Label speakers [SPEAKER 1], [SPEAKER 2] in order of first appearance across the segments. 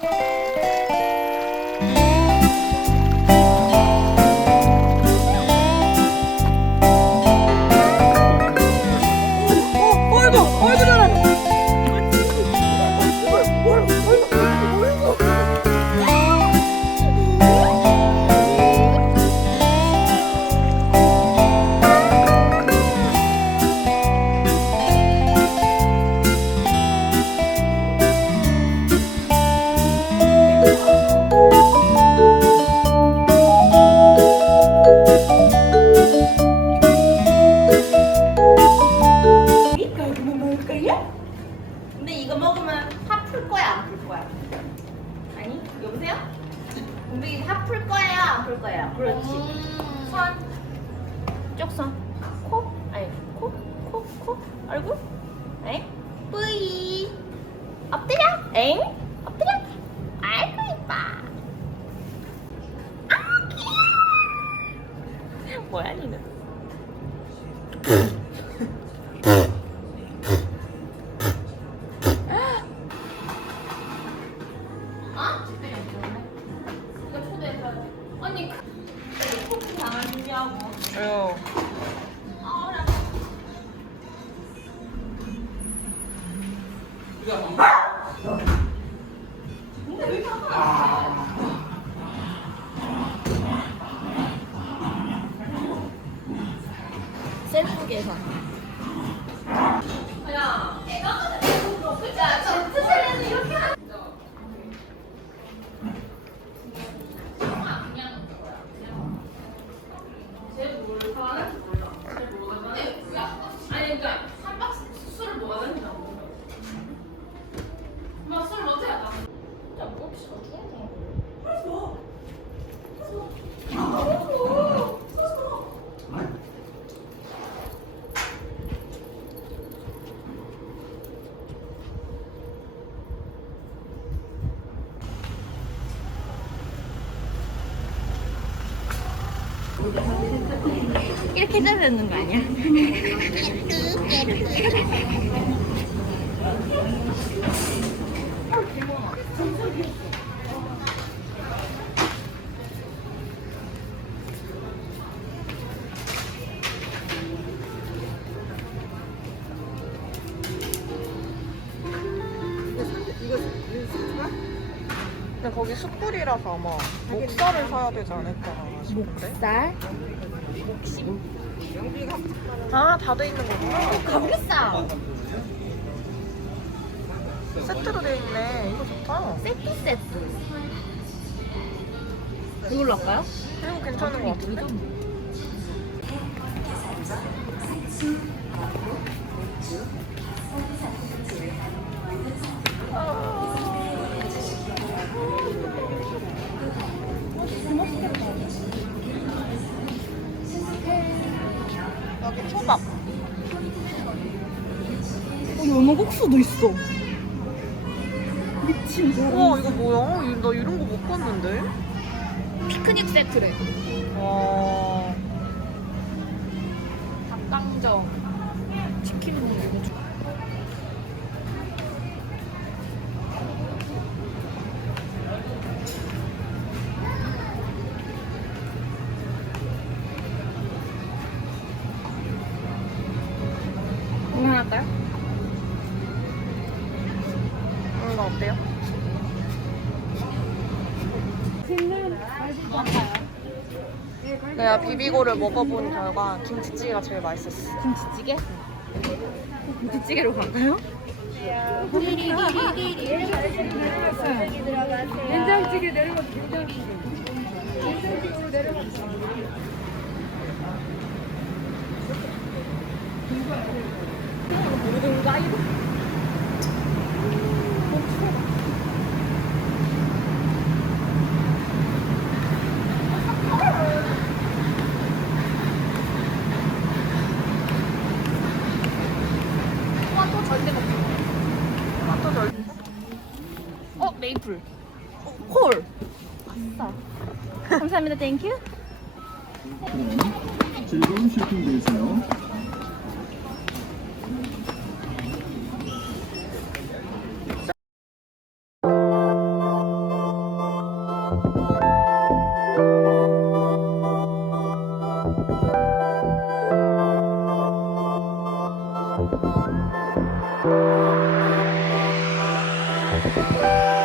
[SPEAKER 1] 근데 귀여워. 뭐 上。 이렇게 되는 거 아니야?
[SPEAKER 2] 근데 거기 숯불이라서 아마 목살을 사야 되지 않을까
[SPEAKER 1] 쌀?
[SPEAKER 2] 아, 다 돼 있는 거구나.
[SPEAKER 1] 가보겠어.
[SPEAKER 2] 세트로 돼 있네. 이거 좋다.
[SPEAKER 1] 세트 세트. 이걸로 할까요?
[SPEAKER 2] 이거 괜찮은 거 같은데?
[SPEAKER 3] 수도 있어. 미친 사람.
[SPEAKER 2] 우와 이거 뭐야? 이- 나 이런 거 못 봤는데.
[SPEAKER 1] 피크닉 세트래.
[SPEAKER 2] 와.
[SPEAKER 1] 닭강정. 치킨은 이거 줘. 이거
[SPEAKER 2] 비비고를 먹어본 결과 김치찌개가 제일 맛있었어.
[SPEAKER 1] 김치찌개? 김치찌개로 갈까요?
[SPEAKER 3] 된장찌개 내려가서 된장찌개. 된장찌개로 내려가서.
[SPEAKER 1] 토마토 절 데가
[SPEAKER 2] 없어. 또 넓은
[SPEAKER 1] 어, 메이플. 어, 콜. 아싸. 감사합니다. 땡큐.
[SPEAKER 4] 네, 즐거운 쇼핑 되세요.
[SPEAKER 5] Thank you.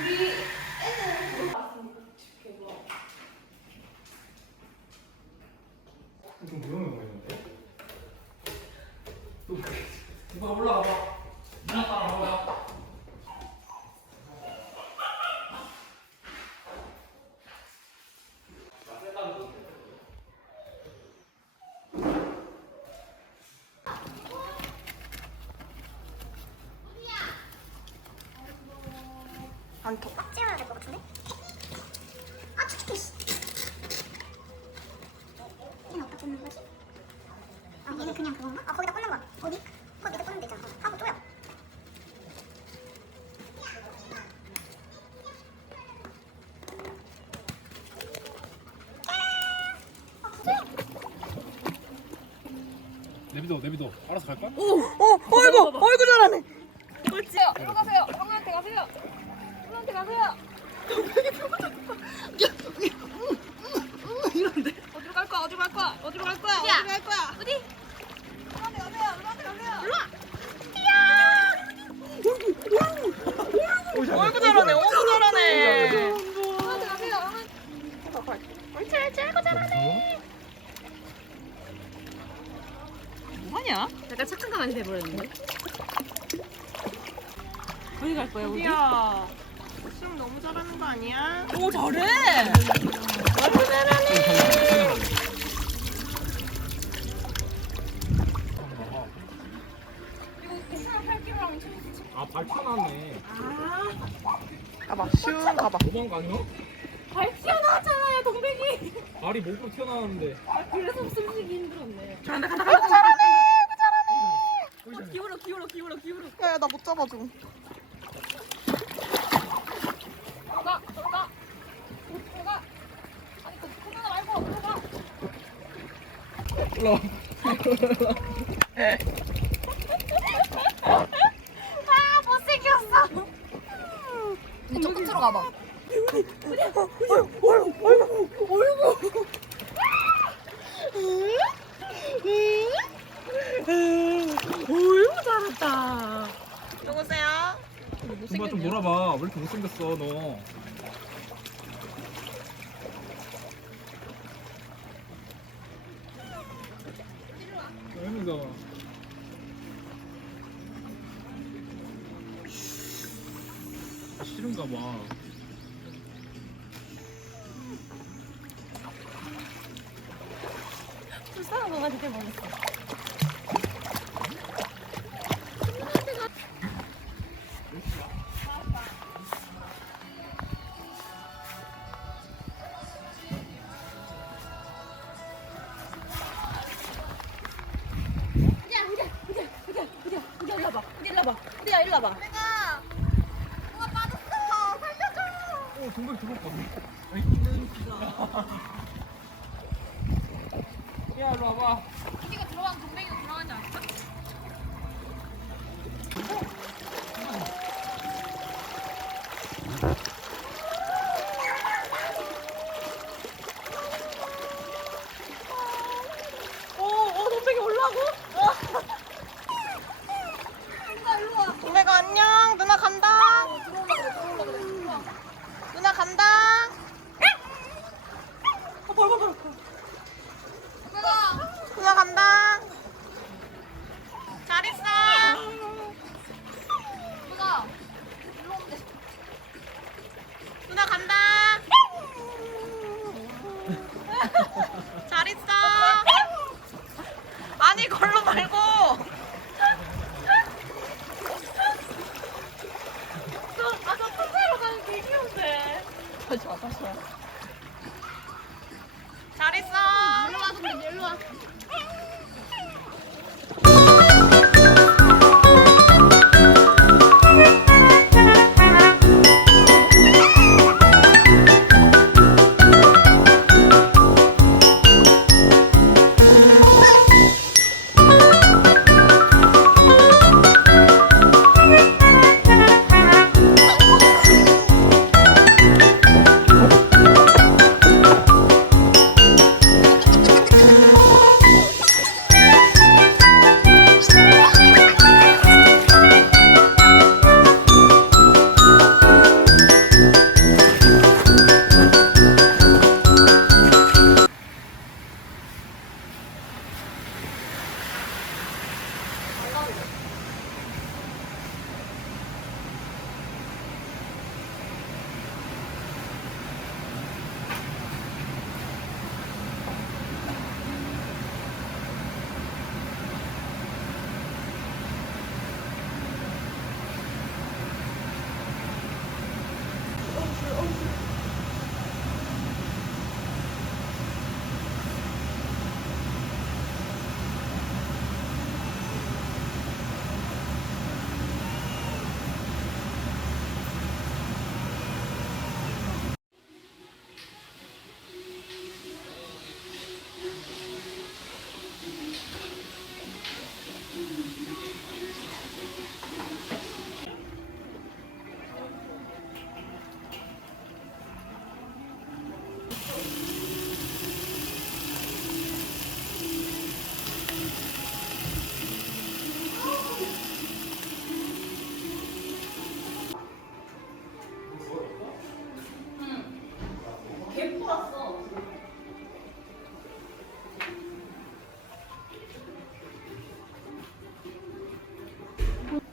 [SPEAKER 5] Three
[SPEAKER 2] 안토.
[SPEAKER 6] 찌어야 될 것 같은데? 아, 축축해, 씨. 얘는 어디다 꽂는 거지? 아, 얘는 그냥 그건가? 아, 거기다 꽂는 거야. 어디? 거기 밑에 꽂으면 되잖아. 하고 쪼여.
[SPEAKER 5] 내비둬, 내비둬. 알아서 갈 거야?
[SPEAKER 2] 어, 어이구, 어이구 잘하네.
[SPEAKER 3] 일로 가세요. 가세요. 가세요. 어디로 갈 거야? 어디로 갈 거야? 어디로 갈 거야? 어디로 갈 거야? 어디? 형한테 가세요. 형한테 가세요. 일로 와.
[SPEAKER 2] 어이구 잘하네, 어이구 잘하네.
[SPEAKER 3] 형한테 가세요. 형한테.
[SPEAKER 2] 뭐하냐?
[SPEAKER 1] 약간 착한 강아지 돼버렸는데. 어디 갈 거야 우리?
[SPEAKER 2] 너무 잘하는 거 아니야? 오, 잘해.
[SPEAKER 5] 아, 발 튀어나왔네.
[SPEAKER 2] 가봐, 슝 가봐.
[SPEAKER 5] 도망가냐?
[SPEAKER 1] 발 튀어나왔잖아요 동백이.
[SPEAKER 5] 발이 목으로 튀어나왔는데.
[SPEAKER 1] 그래서 숨쉬기 힘들었네.
[SPEAKER 2] 잘한다, 간다, 간다. 잘하네.
[SPEAKER 1] 기울어 기울어 기울어 기울어.
[SPEAKER 2] 야, 나 못 잡아줘.
[SPEAKER 3] 들어가. 들어가. 들어가. 아니, 그 코로나 말고 들어가.
[SPEAKER 5] 올라와.
[SPEAKER 6] 아, 못생겼어.
[SPEAKER 3] 이제 저 끝으로 가봐.
[SPEAKER 2] 어이구 잘했다. 누구세요?
[SPEAKER 5] 엄마 좀 놀아봐. 왜 이렇게 못생겼어, 너. 혜미가 싫은가 봐.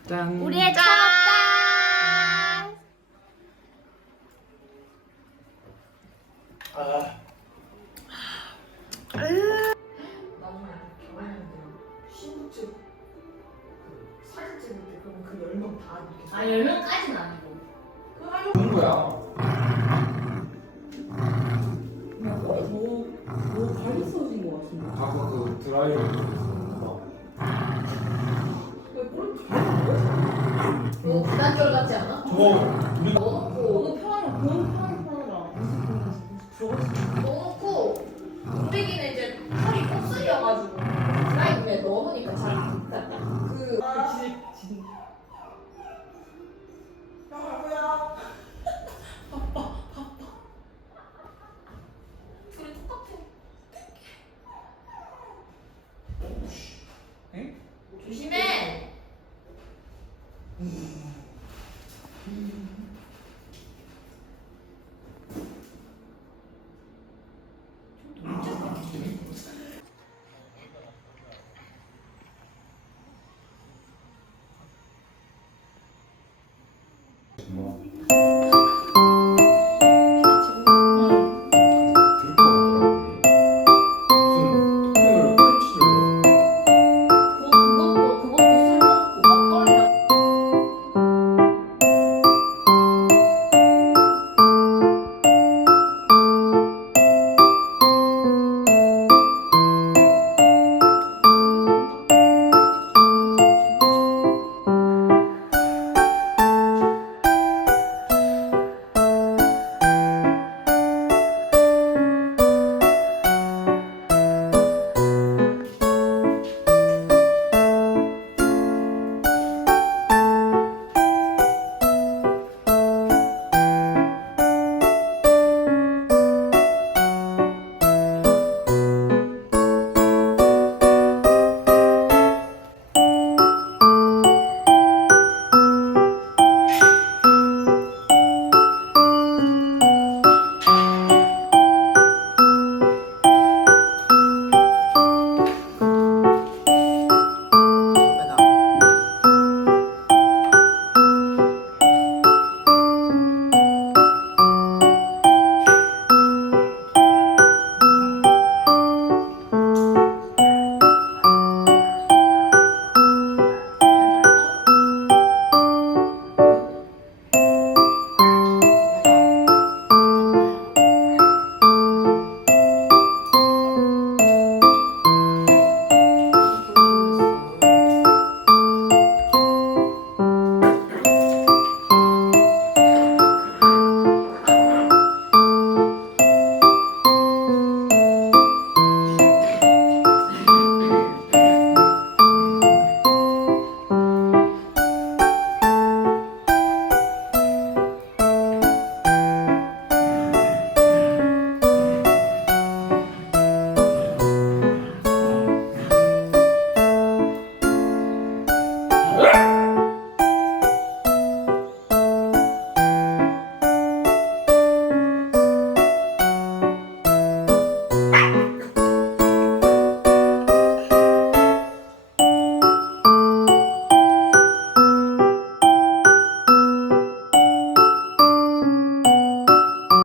[SPEAKER 3] 짠.
[SPEAKER 2] 우리의 첫 딸. 아, 10명까지는 아니고.
[SPEAKER 7] 그런 거야. 아까 그 드라이브.
[SPEAKER 2] 너 부단절 같지 않아?
[SPEAKER 7] 저 우리
[SPEAKER 2] 넣어놓고. 너는 편하게, 그런 편하더라. 넣어놓고, 우리기는 이제 팔이 곱슬이어가지고. 드라이브에 넣어놓으니까 잘안 닿다. 그,
[SPEAKER 3] 야, 뭐야?